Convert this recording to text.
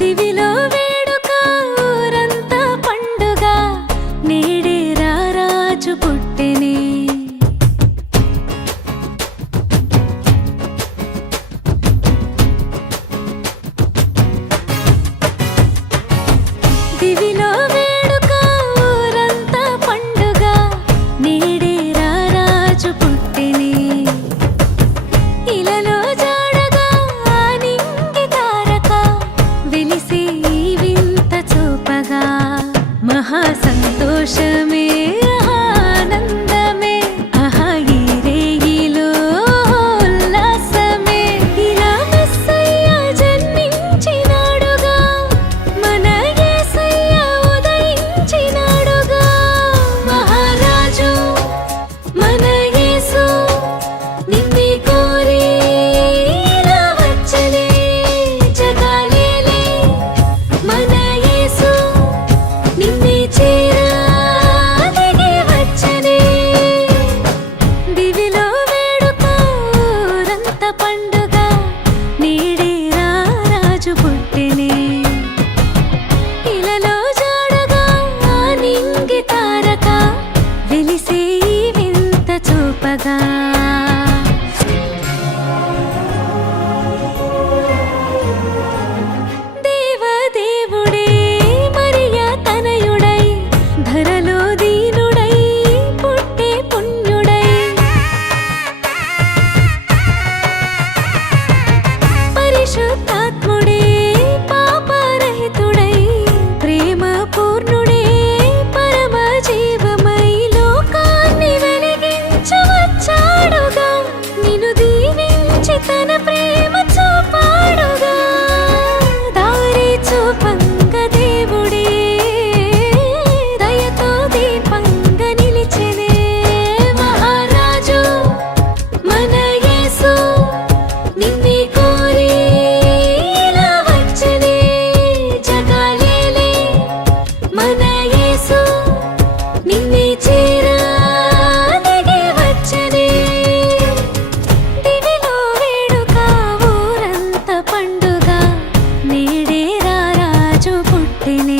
దివిలో వేడుక ఊరంతా పండుగ నేడే రారాజు పుట్టెనే దివిలో వేడుక ఊరంతా పండుగ నేడే రారాజు పుట్టెనే ఇలలో జాడగా నింగి తారక వెలిసి ఈ వింత చూపగా మహా సంతోషమే ఆనందమే ఆహా ఈ రేగిలో ఉల్లాసమే ఇలా మెస్సయ్య జన్మించినాడుగా మన యేసయ్య ఉదయించినాడుగా మహారాజు మన యేసు నిన్నే కోరి ఇలా వచ్చలే జగాలేలే మన యేసు నిన్నే చేరా దిగి వచ్చనే దివిలో వేడుక ఊరంతా పండుగ నేడే రారాజు పుట్టెనే ఇలలో జాడగా నింగి తారక వెలిసే ఈ వింత చూపగా దేవదేవుడే మరియా తనయుడై ధరలో దీనుడై పుట్టే పుణ్యుడై పరిశుద్ధాత్ముడే పాపరహితుడై ప్రేమ పూర్ణుడే పరమ జీవమై లోకాన్ని వెలిగించవచ్చాడుగా నిన్ను దీవించి తన ప్రేమ చూపాడుగా దారి చూపంగ దేవుడే దయతో దీపంగ నిలిచెనే మహారాజు మన యేసు నిన్నే కోరి ఇలా వచ్చనే జగాలేలే మన యేసు నిన్నే చేరా దిగి వచ్చనే దివిలో వేడుక ఊరంతా పండుగ నేడే రారాజు పుట్టెనే